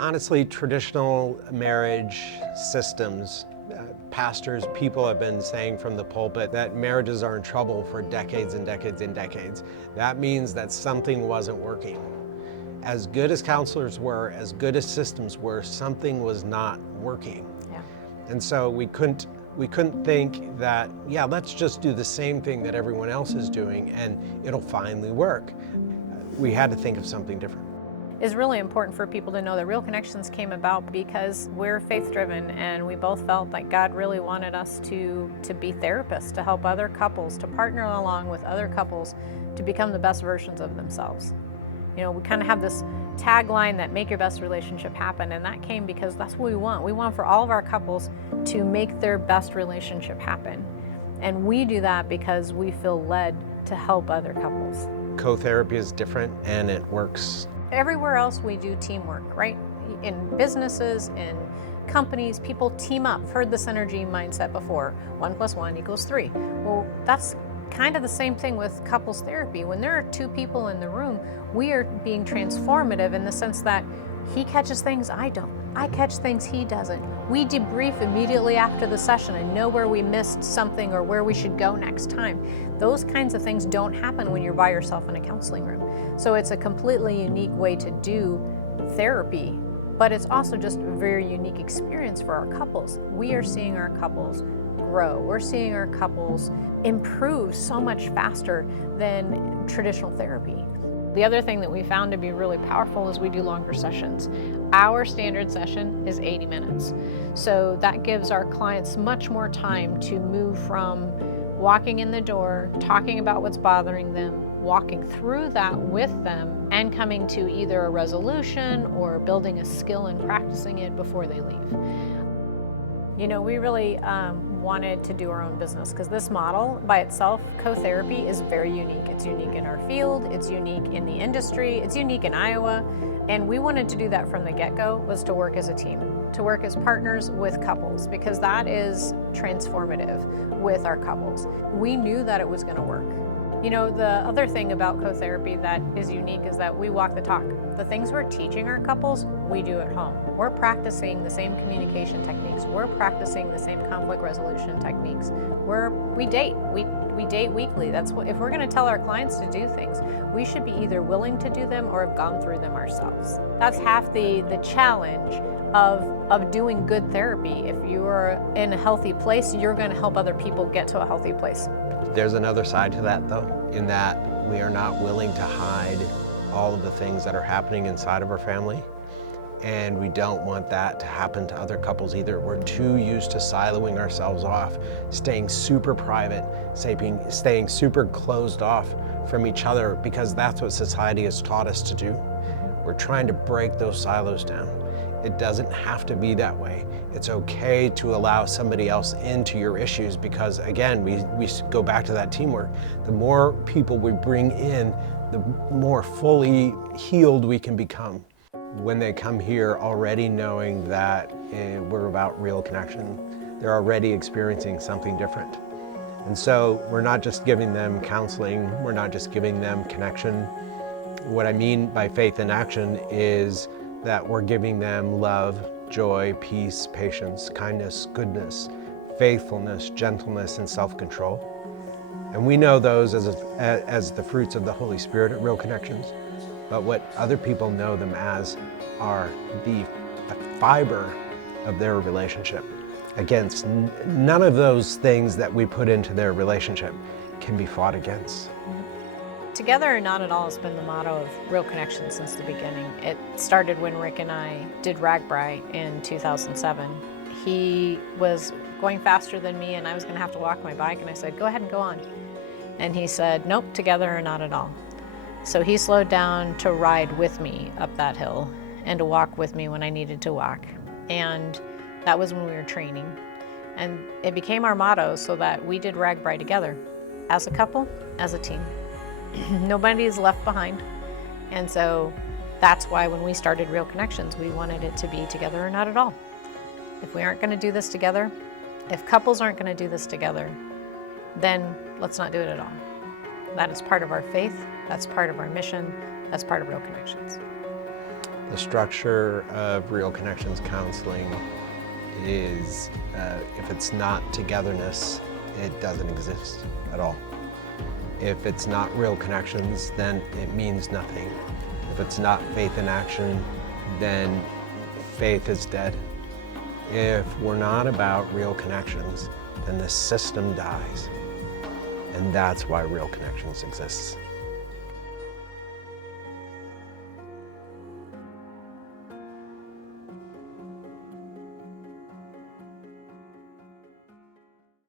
Honestly, traditional marriage systems, pastors, people have been saying from the pulpit that marriages are in trouble for decades and decades and decades. That means that something wasn't working. As good as counselors were, as good as systems were, something was not working. Yeah. And so we couldn't think that, yeah, let's just do the same thing that everyone else is doing and it'll finally work. We had to think of something different. It's really important for people to know that Real Connections came about because we're faith-driven, and we both felt like God really wanted us to be therapists, to help other couples, to partner along with other couples to become the best versions of themselves. You know, we kind of have this tagline that make your best relationship happen, and that came because that's what we want. We want for all of our couples to make their best relationship happen. And we do that because we feel led to help other couples. Cotherapy is different and it works. Everywhere else we do teamwork, right? In businesses, in companies, people team up. I've heard the synergy mindset before. 1 + 1 = 3. Well, that's kind of the same thing with couples therapy. When there are two people in the room, we are being transformative in the sense that he catches things I don't. I catch things he doesn't. We debrief immediately after the session and know where we missed something or where we should go next time. Those kinds of things don't happen when you're by yourself in a counseling room. So it's a completely unique way to do therapy, but it's also just a very unique experience for our couples. We are seeing our couples grow. We're seeing our couples improve so much faster than traditional therapy. The other thing that we found to be really powerful is we do longer sessions. Our standard session is 80 minutes. So that gives our clients much more time to move from walking in the door, talking about what's bothering them, walking through that with them, and coming to either a resolution or building a skill and practicing it before they leave. You know, we really wanted to do our own business because this model by itself, Cotherapy, is very unique. It's unique in our field, it's unique in the industry, it's unique in Iowa, and we wanted to do that from the get-go, was to work as a team, to work as partners with couples, because that is transformative with our couples. We knew that it was going to work. You know, the other thing about Cotherapy that is unique is that we walk the talk. The things we're teaching our couples, we do at home. We're practicing the same communication techniques. We're practicing the same conflict resolution techniques. We date. We date weekly. That's what, if we're going to tell our clients to do things, we should be either willing to do them or have gone through them ourselves. That's half the challenge of doing good therapy. If you are in a healthy place, you're going to help other people get to a healthy place. There's another side to that though, in that we are not willing to hide all of the things that are happening inside of our family. And we don't want that to happen to other couples either. We're too used to siloing ourselves off, staying super private, staying super closed off from each other because that's what society has taught us to do. We're trying to break those silos down. It doesn't have to be that way. It's okay to allow somebody else into your issues because, again, we go back to that teamwork. The more people we bring in, the more fully healed we can become. When they come here already knowing that we're about real connection, they're already experiencing something different. And so we're not just giving them counseling, we're not just giving them connection. What I mean by faith in action is that we're giving them love, joy, peace, patience, kindness, goodness, faithfulness, gentleness, and self-control. And we know those as the fruits of the Holy Spirit at Real Connections. But what other people know them as are the fiber of their relationship. Against none of those things that we put into their relationship can be fought against. Together or not at all has been the motto of Real Connections since the beginning. It started when Rick and I did RAGBRAI in 2007. He was going faster than me and I was going to have to walk my bike, and I said, go ahead and go on. And he said, nope, together or not at all. So he slowed down to ride with me up that hill and to walk with me when I needed to walk. And that was when we were training. And it became our motto so that we did RAGBRAI together, as a couple, as a team. Nobody is left behind. And so that's why when we started Real Connections, we wanted it to be together or not at all. If we aren't going to do this together, if couples aren't going to do this together, then let's not do it at all. That is part of our faith. That's part of our mission. That's part of Real Connections. The structure of Real Connections counseling is, if it's not togetherness, it doesn't exist at all. If it's not real connections, then it means nothing. If it's not faith in action, then faith is dead. If we're not about real connections, then the system dies. And that's why Real Connections exists.